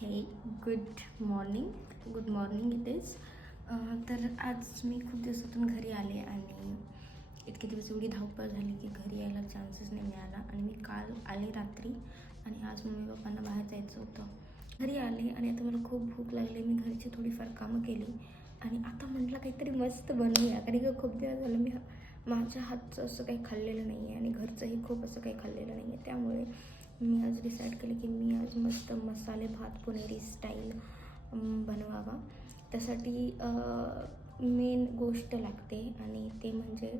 हे good morning it is. तर आज मी खूप दिवसातून घरी आले आणि इतके दिवस एवढी धावपळ झाली की घरी यायला चान्सेस नाही मिळाला. आणि मी काल आले रात्री आणि आज मम्मी पप्पांना बाहेर जायचं होतं. घरी आले आणि आता मला खूप भूक लागली. मी घरची थोडीफार कामं केली आणि आता म्हटलं काहीतरी मस्त बनवूया, कारण की खूप दिवस झालं मी माझ्या हातचं असं काही खाल्लेलं नाही आहे आणि घरचंही खूप असं काही खाल्लेलं नाही आहे. त्यामुळे मी आज डिसाईड केलं की मी आज मस्त मसाले भात पुणेरी स्टाईल बनवावा. त्यासाठी मेन गोष्ट लागते आणि ते म्हणजे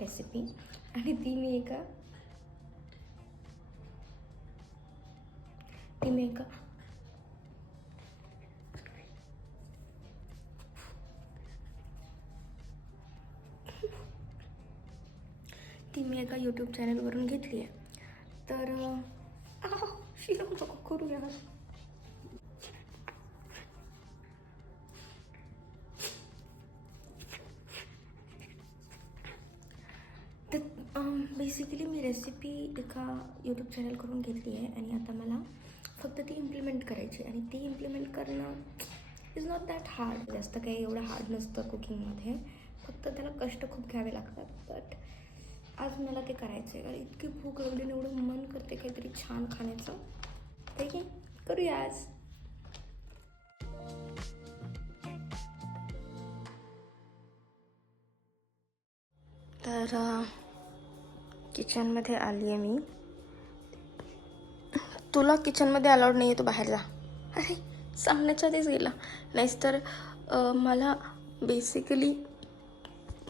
रेसिपी. आणि ती मी एका यूट्यूब चॅनलवरून घेतली आहे. तर शिरम नको करूया. तर बेसिकली मी रेसिपी एका यूट्यूब चॅनलकडून घेतली आहे आणि आता मला फक्त ती इम्प्लिमेंट करायची. आणि ती इम्प्लिमेंट करणं इज नॉट दॅट हार्ड. जास्त काही एवढं हार्ड नसतं कुकिंगमध्ये, फक्त त्याला कष्ट खूप घ्यावे लागतात. बट आज मला ते करायचं आहे कारण इतकी भूक लागली आणि एवढं मन करते काहीतरी छान खाण्याचं. ठीक आहे, करूया आज. तर किचनमध्ये आली आहे मी. तुला किचनमध्ये अलाउड नाही आहे, तू बाहेर जा. अरे सांगण्याच्या आधीच गेला. नाहीच तर मला बेसिकली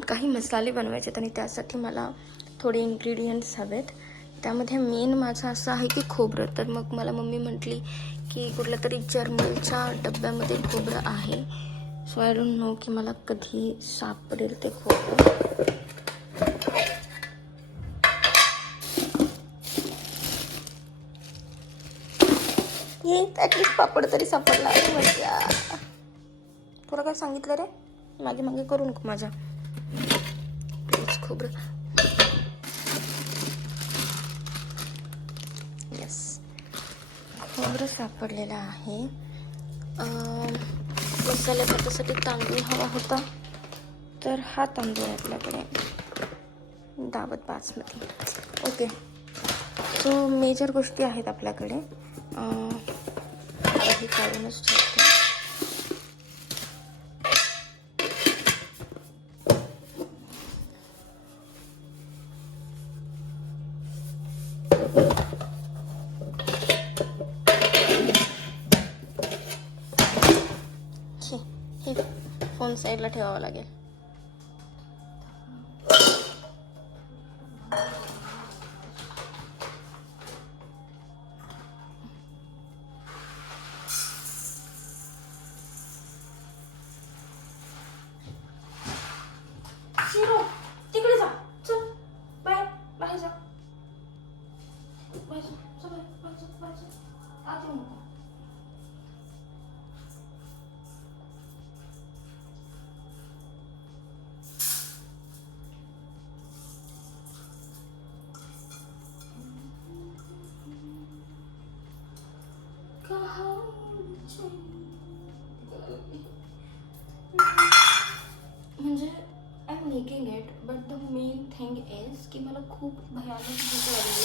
काही मसाले बनवायचे आहेत आणि त्यासाठी मला थोडे इन्ग्रेडियंट्स हवेत. त्यामध्ये मेन माझं असं आहे की खोबरं. तर मग मला मम्मी म्हटली की कुठल्या तरी जर्मलच्या डब्यामध्ये खोबरं आहे. सो आय डोंट नो की मला कधी सापडेल ते खोबरं. ॲटलीस्ट पापड तरी सापडला. मजा. तुला काय सांगितलं रे, मागे मागे करू नको माझ्या. प्लीज खोबरं. येस, खोबरं सापडलेलं आहे. मसाले भातासाठी तांदूळ हवा होता, तर हा तांदूळ आहे आपल्याकडे, दावत बासमती. ओके, सो मेजर गोष्टी आहेत आपल्याकडे. काही काढूनच ठेवते. हे फोन साईडला ठेवावा लागेल. तिकडे जा, चल बाहेर बाहेर जा, बाहेर जा, चल बाहेर जा, बाहेर जा, आत येऊ नको. म्हणजे I am making it, but the main thing is की मला खूप भयानक भूक लागली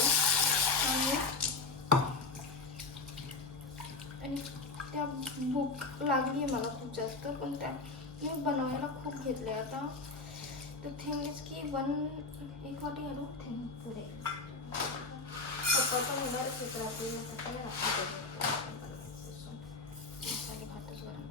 आणि त्या भूक लागली आहे मला खूप जास्त. पण त्या मी बनवायला खूप घेतले. आता द थिंग इज की एक वाटी आलो थिंग पुढे पप्पाचा मोबाईल चित्र आपल्याला मसाले भातच गरम करेन.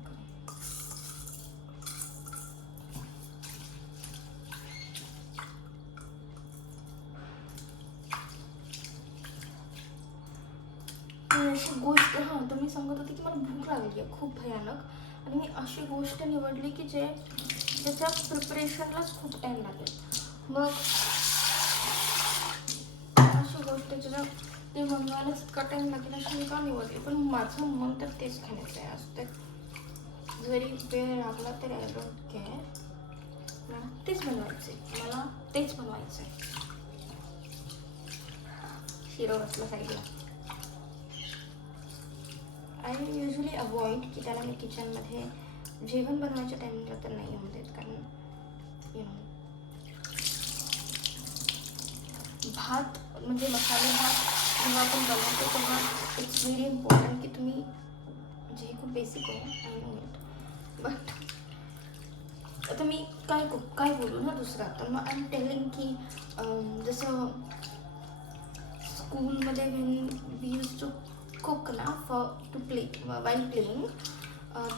अशी गोष्ट तर मी सांगत होते की मला भूक लागली आहे खूप भयानक. आणि मी अशी गोष्ट निवडली की ज्याच्या प्रिपरेशनलाच खूप टाईम लागेल. मग अशी गोष्ट ज्याच्या ते बनवायलाच का टाईम लागेल अशी मी का निवडली. पण माझं मन तर तेच खाण्याचं आहे. आज ते जरी वेळ लागला तरी आय डोंट केअर. मला तेच बनवायचं आहे, मला तेच बनवायचं आहे. शिरो बसला साईडला. आय युजली अवॉइड की त्याला मी किचनमध्ये जेवण बनवायच्या टायमिंगला तर नाही येऊन देत, कारण भात म्हणजे मसाले भात जेव्हा आपण बनवतो तेव्हा इट्स व्हेरी इम्पॉर्टंट की तुम्ही, म्हणजे हे खूप बेसिक आहे, आय नो इट, बट आता मी काय बोलू ना दुसरा. तर मग आय एम टेलिंग की जसं स्कूलमध्ये वी यूज टू कुक ना for to play while playing,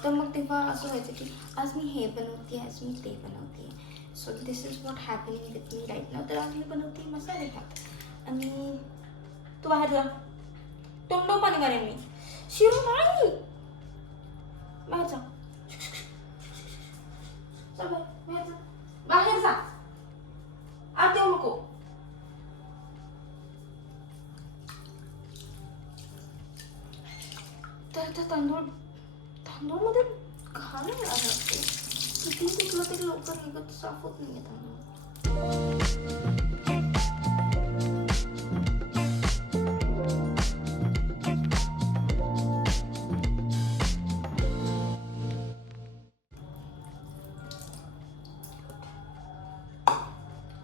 तर मग तेव्हा असं व्हायचं की आज मी हे बनवते, आज मी ते बनवते. So this is what happening with me right now. तर आज मी बनवते मसाले भात आणि तू बाहेर जा, तोंडो पाणी मारेन मी. शिरू नाही, बाहेर जा, चल बाहेर जा, बाहेर जा, आत येऊ नको. तर त्या तांदूळमध्ये घाण असते, किती तुटलं तरी लवकर निघत साफ होत नाही तांदूळ.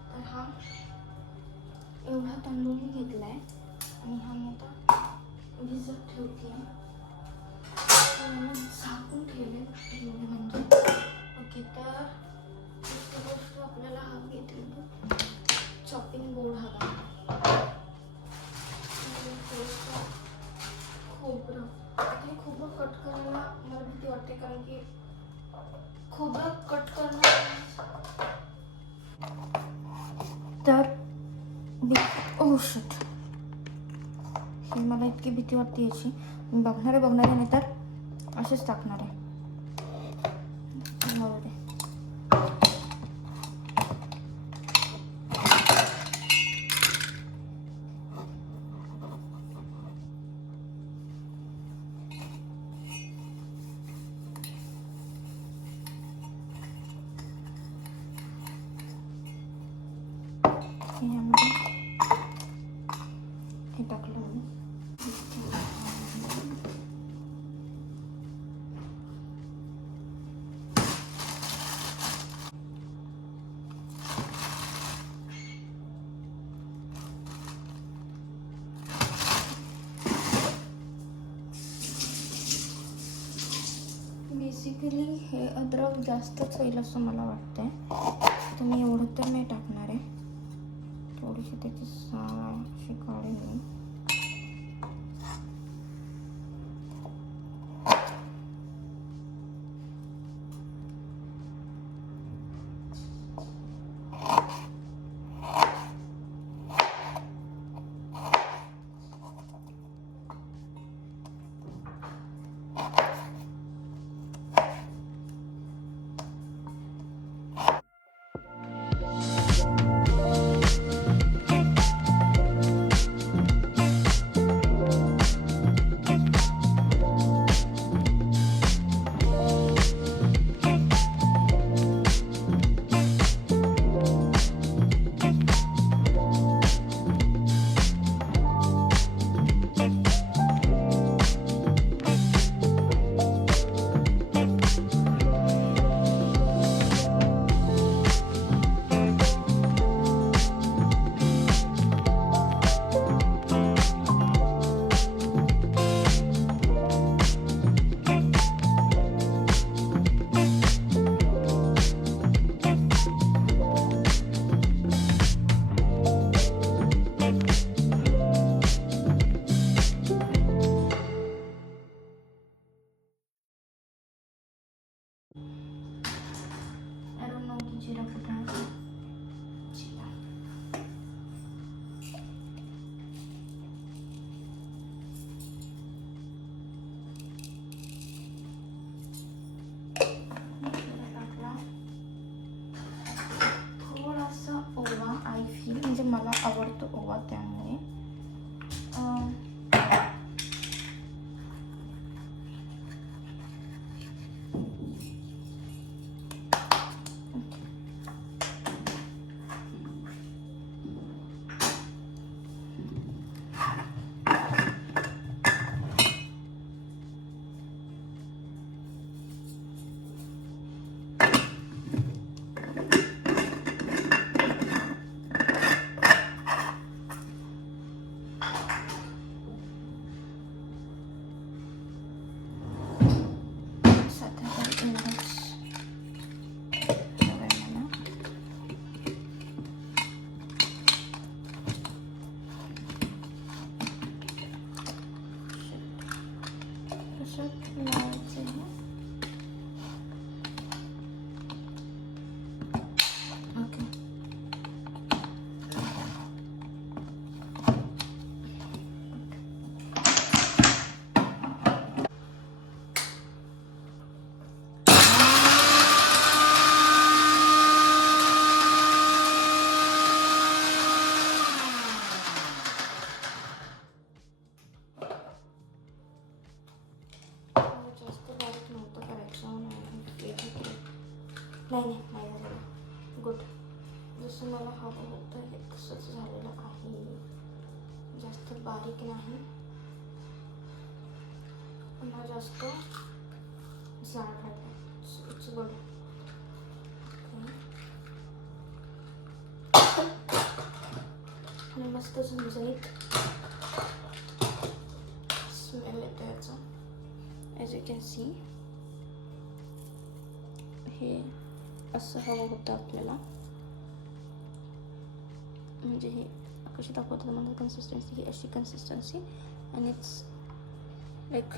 तर हा एवढा तांदूळ मी घेतला आहे आणि हा मी आता भिजत ठेवते आहे. झाकून ठेवले म्हणजे ओके. तर दुसरी गोष्ट आपल्याला हवी येते म्हणजे चॉपिंग बोर्ड हवा. खोबरं, आता हे खोबरं कट करायला मला भीती वाटते, कारण की खोबरं कट करणं तर ओह शिट, ही मला इतकी भीती वाटते याची. मी बघणारे नाही तर असेच टाकणार आहे. जाऊ दे. यामध्ये हे टाकलं मी. बेसिकली हे अद्रक जास्तच होईल असं मला वाटतंय, तर मी एवढं तर नाही टाकणार आहे. थोडीशी त्याची साल अशी काढेन मी. ह्याच्यात लावायचं आहे. ओके. जास्त बारीक नव्हतं करायचं. नाही झालेलं. गुड. जसं मला हवं होतं हे तसंच झालेलं आहे. जास्त बारीक नाही, पुन्हा जास्त जाड राहिलं. It's good. आणि मस्त झणझणीत स्मेल येतो याचा. ॲज यू कॅन सी हे असं हवं होतं आपल्याला. म्हणजे हे कशी दाखवतात मला कन्सिस्टन्सी, ही अशी कन्सिस्टन्सी. आणि इट्स लाईक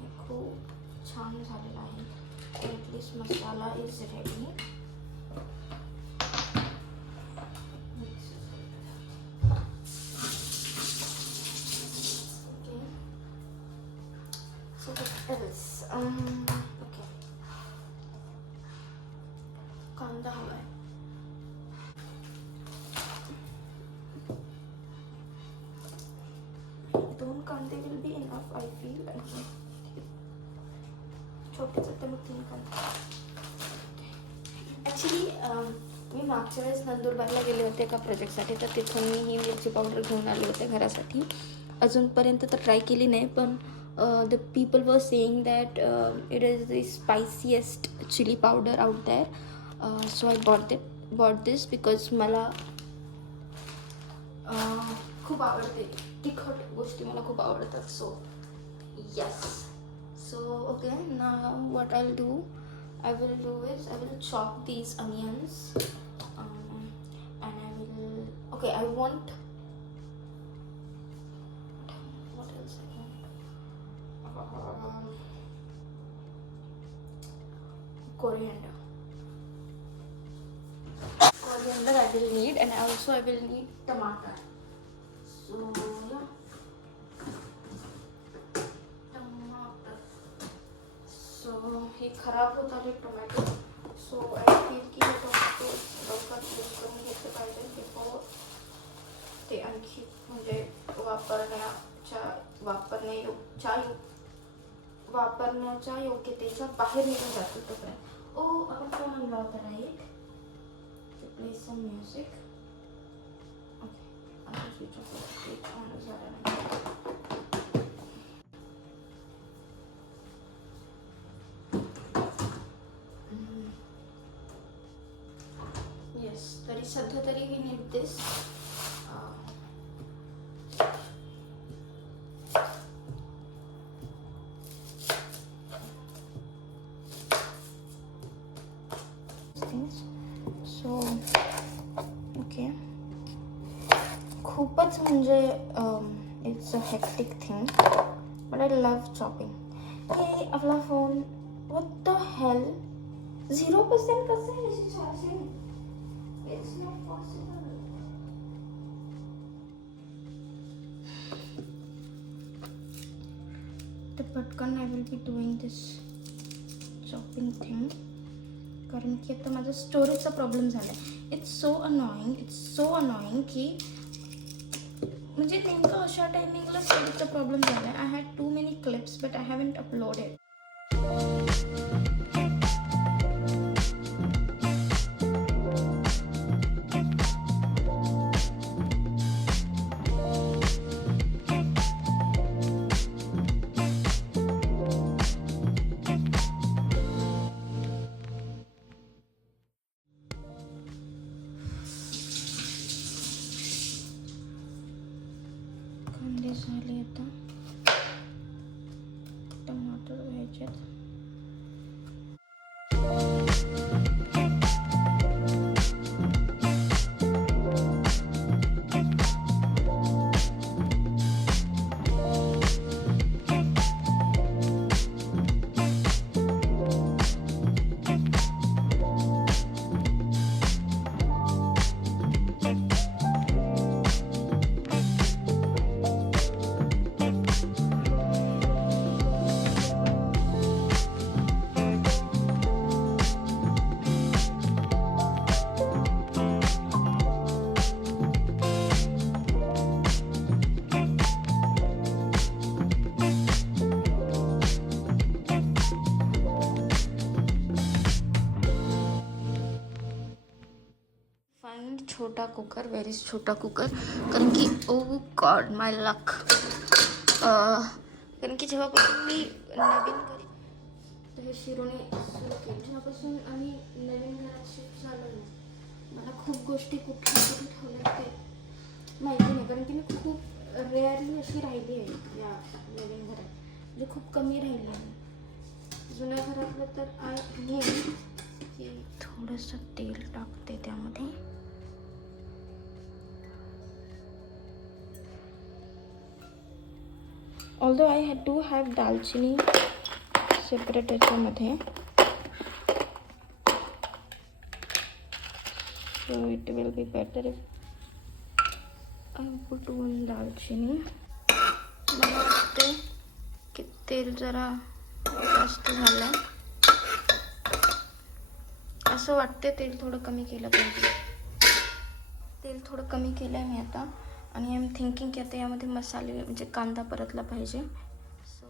हे खूप छान झालेलं आहे. At least masala is ready. So what else? Okay. कांदा हवा आहे. दोन कांदे will be enough I feel. छोटेच आहेत मग 3 कांदे. ॲक्च्युली मी मागच्या वेळेस नंदुरबारला गेले होते एका प्रोजेक्टसाठी, तर तिथून मी ही मिरची पावडर घेऊन आले होते घरासाठी. अजूनपर्यंत तर ट्राय केली नाही, पण the people were saying that it is the spiciest chili powder out there, so I bought this because मला खूप आवडते तिखट गोष्टी, मला खूप आवडतात. So yes, so okay, now what I will do is I will chop these onions, and I will, okay, I want, what else I want, coriander I will need, and also I will need tomato. So yeah, tomato. So हे खराब होत आले tomato. So I feel की हे tomato लवकर use करून घेतले पाहिजे बिफोर ते आणखी म्हणजे वापरण्याच्या योग्यतेच्या बाहेर निघून जातो तोपर्यंत. आपण फोन आणला होता right, to play some music. Okay, I'll switch off the switch on झालं नाही. Yes, तरी सध्या तरी we need this. So okay, खूपच म्हणजे it's a hectic thing, but I love chopping. हे आपला फोन, व्हॉट द हेल, 0% कसं आहे याची चार्जिंग? It's not possible. तर पटकन I will be doing this chopping thing, कारण की आता माझा स्टोरेजचा प्रॉब्लेम झाला आहे. इट्स सो अनॉइंग की म्हणजे नेमकं अशा टायमिंगला स्टोरेजचा प्रॉब्लेम झाला आहे. I had too many clips but I haven't uploaded. कांदे झाले, आता टमाटर घ्यायचे. and छोटा कुकर, व्हेरी छोटा कुकर, कारण की ओ गॉड माय लक. कारण की जेव्हापासून मी नवीन घरी हे शिरोणे सुरू केले, जेव्हापासून आम्ही नवीन घरात शिफ्ट झालो ना, मला खूप गोष्टी कुठे कुठे ठेवल्यात ते माहिती नाही. कारण की मी खूप रेअरली अशी राहिली आहे या नवीन घरात, म्हणजे खूप कमी राहिली आहे. जुन्या घरातलं तर आहे की थोडंसं तेल टाकते त्यामध्ये. ऑल्दो आय डू हॅव दालचिनी सेपरेट याच्यामध्ये, so it will be better if I put one दालचिनी. मला वाटते की तेल जरा जास्त झालं आहे, असं वाटते. तेल थोडं कमी केलं पाहिजे. तेल थोडं कमी केलं आहे मी आता, आणि आय एम थिंकिंग की आता यामध्ये मसाले म्हणजे कांदा परतला पाहिजे. सो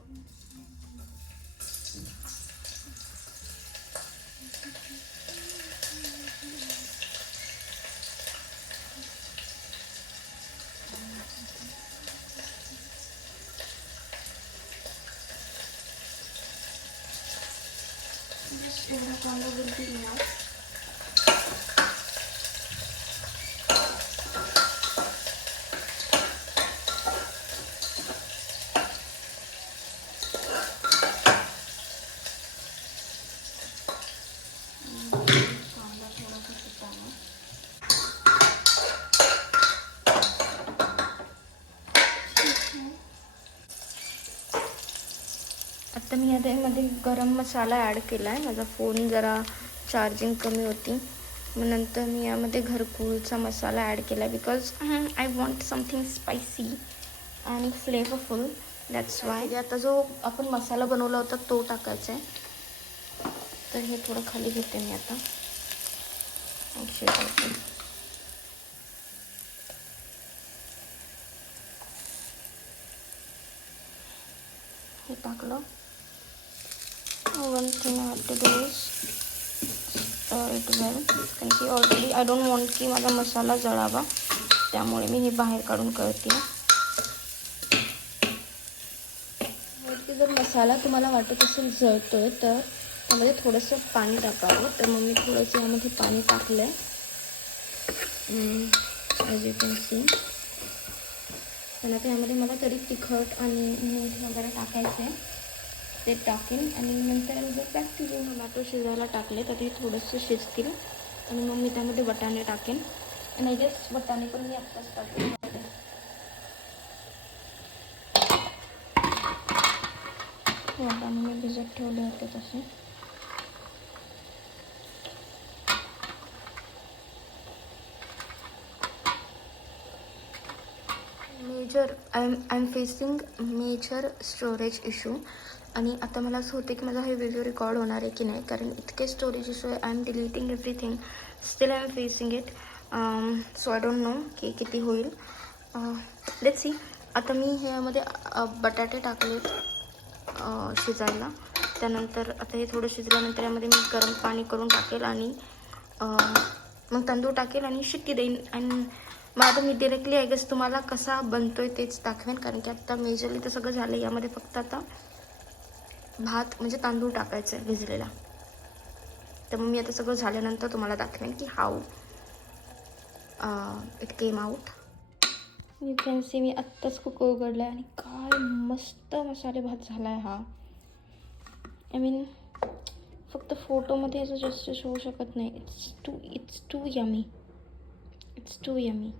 एवढा कांदा वरती घ्या. कांदा थोडासा सुकावा. आता मी यामध्ये गरम मसाला ॲड केला आहे. माझा फोन जरा चार्जिंग कमी होती, मग नंतर मी यामध्ये घरकुलचा मसाला ॲड केला आहे, because I want something spicy आणि फ्लेवरफुल, दॅट्स वाय. आता जो आपण मसाला बनवला होता तो टाकायचा आहे. तर हे थोडं खाली घेते मी आता. हे टाकलं. One thing I have to do is stir it well, कारण की ऑलरेडी आय डोंट वॉन्ट की माझा मसाला जळावा, त्यामुळे मी हे बाहेर काढून करते. जर मसाला तुम्हाला वाटत असेल जळतोय तर त्यामध्ये थोडंसं पाणी टाकावं. तर मग मी थोडंसं यामध्ये पाणी टाकलं आहे, ॲज यू कॅन सी. पण आता यामध्ये मला तरी तिखट आणि मीठ वगैरे टाकायचं आहे, ते टाकेन. आणि नंतर मी जर बॅक टोमॅटो शिजायला टाकले तर ते थोडंसं शिजतील, आणि मग मी त्यामध्ये वाटाणे टाकेन. आणि आय गेस वाटाणे पण मी आत्ताच टाकेन. वाटाणे मी भिजत ठेवले होते तसे. I am facing major storage issue. आणि आता मला असं होतं की माझा हे व्हिडिओ रेकॉर्ड होणार आहे की नाही, कारण इतके स्टोरेज इशू आहे. I am deleting everything, still I am facing it. So I don't know की किती होईल. Let's see. आता मी ह्यामध्ये बटाटे टाकलेत शिजायला. त्यानंतर आता हे थोडं शिजल्यानंतर यामध्ये मी गरम पाणी करून टाकेल, आणि मग तांदूळ टाकेल आणि शिट्टी देईन. आणि मग आता मी डिरेक्टली आय गेस तुम्हाला कसा बनतोय तेच दाखवेन, कारण की आता मेजरली तर सगळं झालं. यामध्ये फक्त आता भात म्हणजे तांदूळ टाकायचं आहे भिजलेला. तर मग मी आता सगळं झाल्यानंतर तुम्हाला दाखवेन की how it came out. You can see me आत्ताच कुकर उघडला आहे, आणि काय मस्त मसाले भात झाला आहे हा. आय मीन फक्त फोटोमध्ये याचं जस्टिस होऊ शकत नाही. It's too yummy.